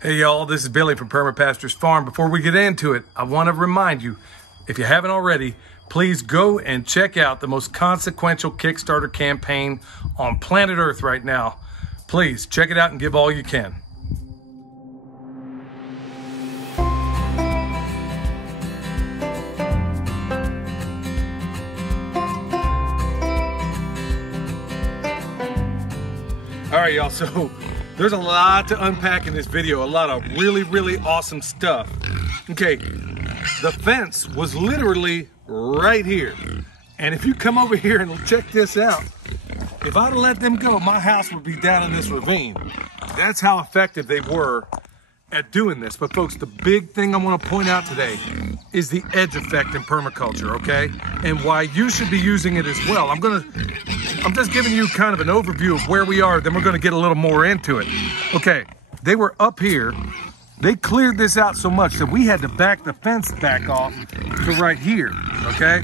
Hey y'all, this is Billy from Perma Pastures Farm. Before we get into it, I want to remind you, if you haven't already, please go and check out the most consequential Kickstarter campaign on planet Earth right now. Please check it out and give all you can. All right, y'all, so there's a lot to unpack in this video, a lot of really awesome stuff. Okay, the fence was literally right here. And if you come over here and check this out, if I'd have let them go, my house would be down in this ravine. That's how effective they were at doing this. But folks, the big thing I want to point out today is the edge effect in permaculture, okay? And why you should be using it as well. I'm just giving you kind of an overview of where we are, then we're gonna get a little more into it. Okay, they were up here. They cleared this out so much that we had to back the fence back off to right here, okay?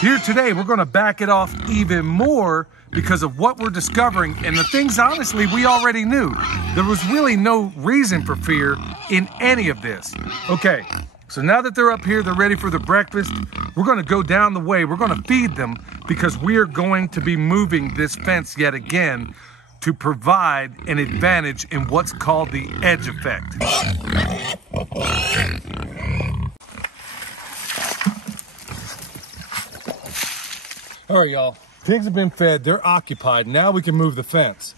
Here today, we're gonna back it off even more because of what we're discovering and the things, honestly, we already knew. There was really no reason for fear in any of this. Okay, so now that they're up here, they're ready for their breakfast, we're gonna go down the way, we're gonna feed them because we are going to be moving this fence yet again to provide an advantage in what's called the edge effect. All right, y'all, pigs have been fed, they're occupied. Now we can move the fence.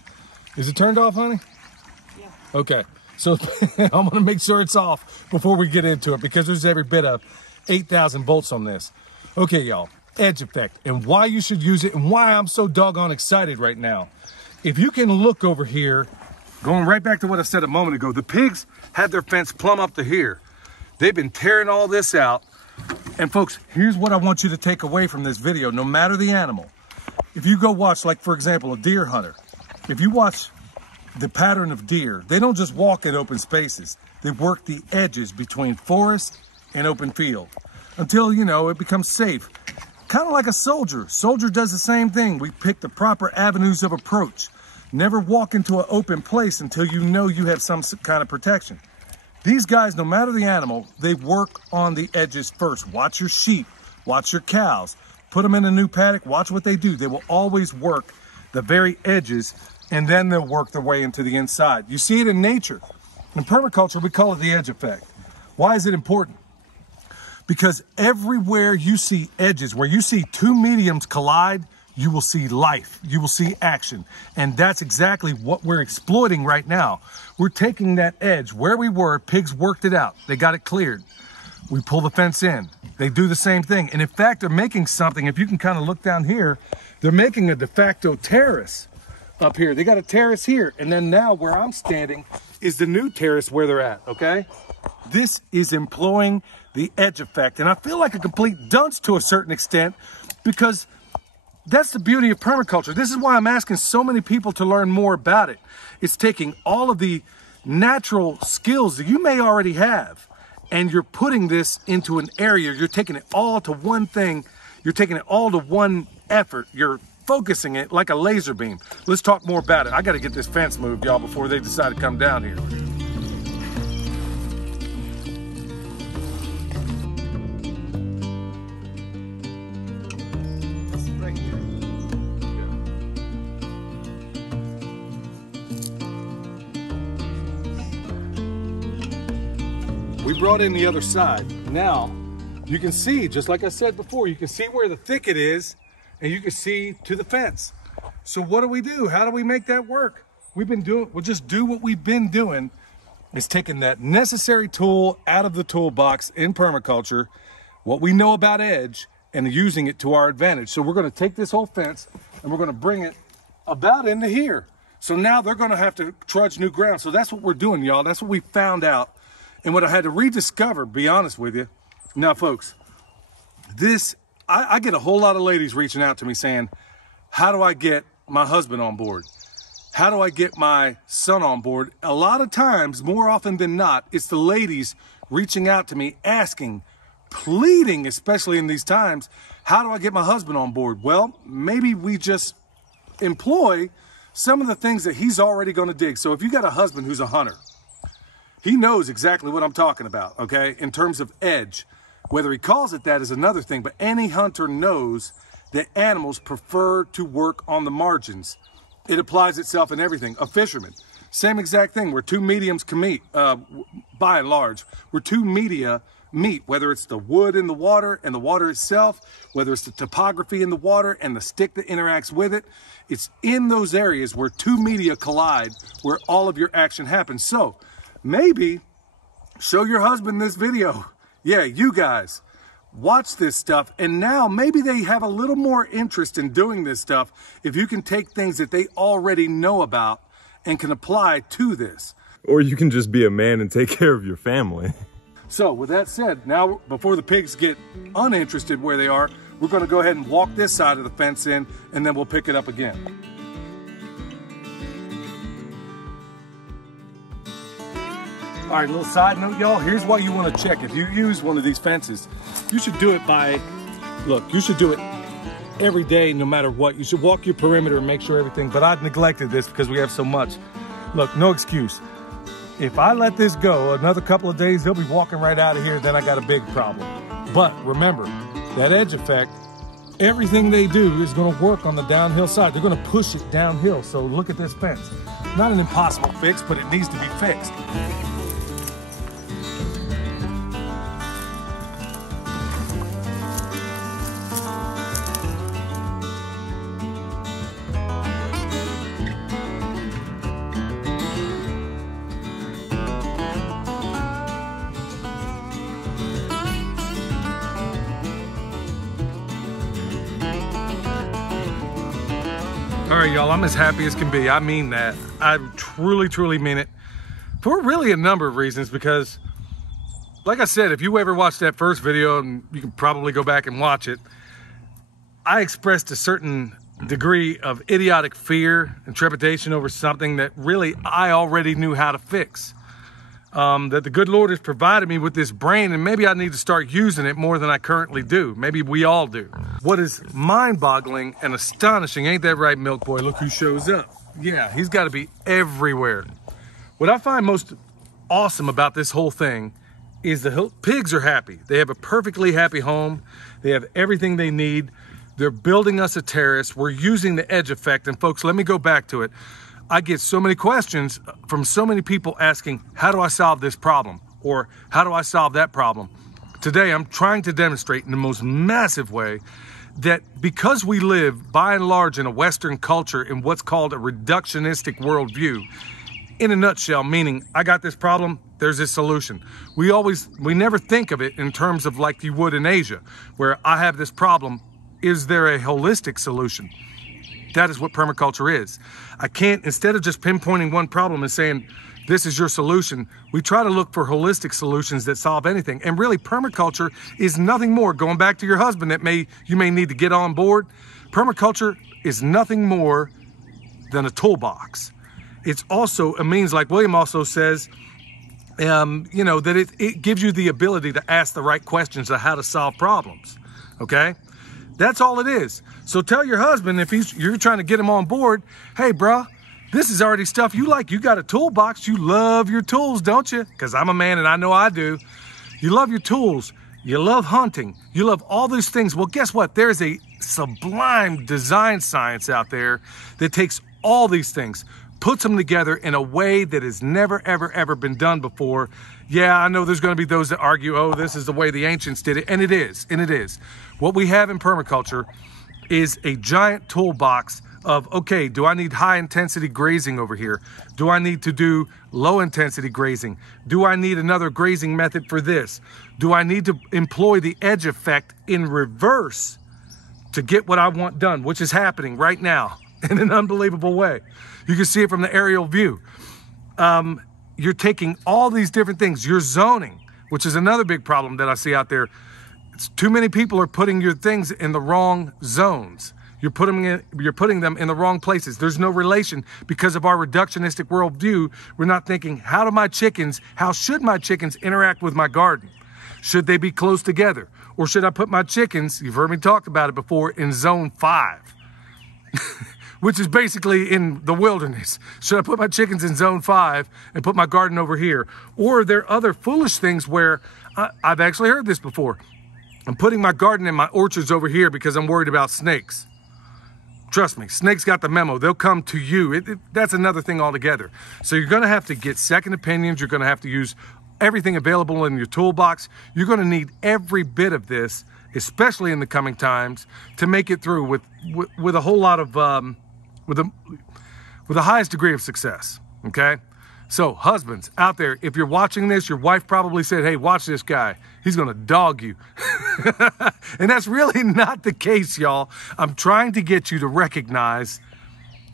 Is it turned off, honey? Yeah. Okay, so I'm gonna make sure it's off before we get into it because there's every bit of 8,000 volts on this. Okay, y'all, edge effect and why you should use it and why I'm so doggone excited right now. If you can look over here, going right back to what I said a moment ago, the pigs had their fence plumb up to here. They've been tearing all this out. And folks, here's what I want you to take away from this video, no matter the animal. If you go watch, like for example, a deer hunter, if you watch the pattern of deer, they don't just walk in open spaces. They work the edges between forest and open field until, you know, it becomes safe. Kind of like a soldier. Soldier does the same thing. We pick the proper avenues of approach. Never walk into an open place until you know you have some kind of protection. These guys, no matter the animal, they work on the edges first. Watch your sheep, watch your cows, put them in a new paddock, watch what they do. They will always work the very edges and then they'll work their way into the inside. You see it in nature. In permaculture, we call it the edge effect. Why is it important? Because everywhere you see edges, where you see two mediums collide, you will see life, you will see action. And that's exactly what we're exploiting right now. We're taking that edge where we were, pigs worked it out, they got it cleared. We pull the fence in, they do the same thing. And in fact, they're making something, if you can kind of look down here, they're making a de facto terrace up here. They got a terrace here. And then now where I'm standing is the new terrace where they're at, okay? This is employing the edge effect. And I feel like a complete dunce to a certain extent because that's the beauty of permaculture. This is why I'm asking so many people to learn more about it. It's taking all of the natural skills that you may already have and you're putting this into an area. You're taking it all to one thing. You're taking it all to one effort. You're focusing it like a laser beam. Let's talk more about it. I got to get this fence moved, y'all, before they decide to come down here. We brought in the other side. Now, you can see, just like I said before, you can see where the thicket is and you can see to the fence. So what do? How do we make that work? We'll just do what we've been doing, is taking that necessary tool out of the toolbox in permaculture, what we know about edge, and using it to our advantage. So we're gonna take this whole fence and we're gonna bring it about into here. So now they're gonna have to trudge new ground. So that's what we're doing, y'all. That's what we found out. And what I had to rediscover, be honest with you. Now, folks, I get a whole lot of ladies reaching out to me saying, how do I get my husband on board? How do I get my son on board? A lot of times, more often than not, it's the ladies reaching out to me, asking, pleading, especially in these times, how do I get my husband on board? Well, maybe we just employ some of the things that he's already going to dig. So if you got a husband who's a hunter, He knows exactly what I'm talking about, okay? In terms of edge. Whether he calls it that is another thing, but any hunter knows that animals prefer to work on the margins. It applies itself in everything. A fisherman, same exact thing. Where two mediums can meet, by and large. Where two media meet, whether it's the wood in the water and the water itself, whether it's the topography in the water and the stick that interacts with it. It's in those areas where two media collide where all of your action happens. So maybe show your husband this video. Yeah, you guys, watch this stuff, and now maybe they have a little more interest in doing this stuff if you can take things that they already know about and can apply to this. Or you can just be a man and take care of your family. So with that said, now before the pigs get uninterested where they are, we're going to go ahead and walk this side of the fence in, and then we'll pick it up again. All right, little side note, y'all. Here's why you want to check. If you use one of these fences, you should do it by, look, you should do it every day, no matter what. You should walk your perimeter and make sure everything, but I've neglected this because we have so much. Look, no excuse. If I let this go another couple of days, they'll be walking right out of here, then I got a big problem. But remember, that edge effect, everything they do is going to work on the downhill side. They're going to push it downhill. So look at this fence. Not an impossible fix, but it needs to be fixed. All right, y'all, I'm as happy as can be. I mean that. I truly, truly mean it. For really a number of reasons, because like I said, if you ever watched that first video, and you can probably go back and watch it, I expressed a certain degree of idiotic fear and trepidation over something that really I already knew how to fix. That the good Lord has provided me with this brain, and maybe I need to start using it more than I currently do. Maybe we all do. What is mind-boggling and astonishing, ain't that right, Milk Boy? Look who shows up. Yeah, he's got to be everywhere. What I find most awesome about this whole thing is the pigs are happy. They have a perfectly happy home. They have everything they need. They're building us a terrace. We're using the edge effect. And folks, let me go back to it. I get so many questions from so many people asking, how do I solve this problem? Or how do I solve that problem? Today, I'm trying to demonstrate in the most massive way that because we live by and large in a Western culture in what's called a reductionistic worldview, in a nutshell, meaning I got this problem, there's this solution. We never think of it in terms of like you would in Asia, where I have this problem, is there a holistic solution? That is what permaculture is. I can't, instead of just pinpointing one problem and saying, this is your solution, we try to look for holistic solutions that solve anything. And really, permaculture is nothing more, going back to your husband that you may need to get on board. Permaculture is nothing more than a toolbox. It's also a means, like William also says, you know, that it gives you the ability to ask the right questions of how to solve problems, okay? That's all it is. So tell your husband, if you're trying to get him on board, hey, bruh, this is already stuff you like. You got a toolbox. You love your tools, don't you? Because I'm a man and I know I do. You love your tools. You love hunting. You love all these things. Well, guess what? There's a sublime design science out there that takes all these things, puts them together in a way that has never, ever, ever been done before. Yeah, I know there's going to be those that argue, oh, this is the way the ancients did it. And it is, and it is. What we have in permaculture is a giant toolbox of, okay, do I need high intensity grazing over here? Do I need to do low intensity grazing? Do I need another grazing method for this? Do I need to employ the edge effect in reverse to get what I want done, which is happening right now in an unbelievable way? You can see it from the aerial view. You're taking all these different things. You're zoning, which is another big problem that I see out there. Too many people are putting your things in the wrong zones. You're putting them in the wrong places. There's no relation because of our reductionistic worldview. We're not thinking, how should my chickens interact with my garden? Should they be close together? Or should I put my chickens, you've heard me talk about it before, in zone 5? which is basically in the wilderness? Should I put my chickens in zone 5 and put my garden over here? Or are there other foolish things where I've actually heard this before. I'm putting my garden and my orchards over here because I'm worried about snakes. Trust me, snakes got the memo. They'll come to you. That's another thing altogether. So you're going to have to get second opinions. You're going to have to use everything available in your toolbox. You're going to need every bit of this, especially in the coming times, to make it through with a whole lot of, with the highest degree of success, okay? So husbands out there, if you're watching this, your wife probably said, hey, watch this guy. He's gonna dog you. And that's really not the case, y'all. I'm trying to get you to recognize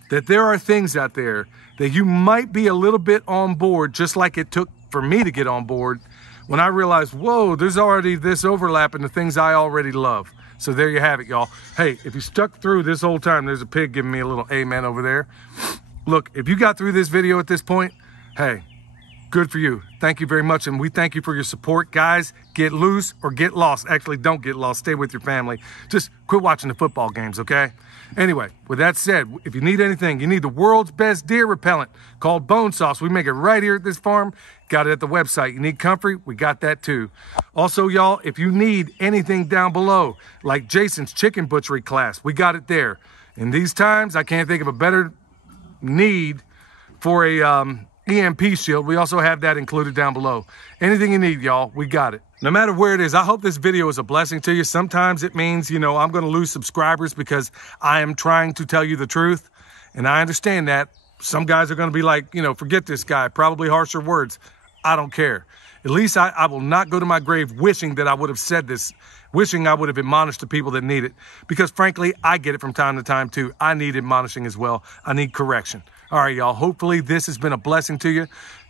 that there are things out there that you might be a little bit on board, just like it took for me to get on board when I realized, whoa, there's already this overlap in the things I already love. So there you have it, y'all. Hey, if you stuck through this whole time, there's a pig giving me a little amen over there. Look, if you got through this video at this point, hey, good for you. Thank you very much, and we thank you for your support. Guys, get loose or get lost. Actually, don't get lost. Stay with your family. Just quit watching the football games, okay? Anyway, with that said, if you need anything, you need the world's best deer repellent called Bone Sauce. We make it right here at this farm. Got it at the website. You need comfrey? We got that too. Also, y'all, if you need anything down below, like Jason's chicken butchery class, we got it there. In these times, I can't think of a better need for a EMP shield. We also have that included down below. Anything you need, y'all, we got it. No matter where it is, I hope this video is a blessing to you. Sometimes it means, you know, I'm going to lose subscribers because I am trying to tell you the truth. And I understand that. Some guys are going to be like, you know, forget this guy, probably harsher words. I don't care. At least I will not go to my grave wishing that I would have said this, wishing I would have admonished the people that need it. Because frankly, I get it from time to time too. I need admonishing as well. I need correction. All right, y'all. Hopefully this has been a blessing to you.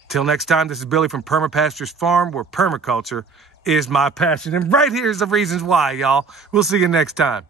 Till next time, this is Billy from Perma Pastures Farm, where permaculture is my passion. And right here's the reasons why, y'all. We'll see you next time.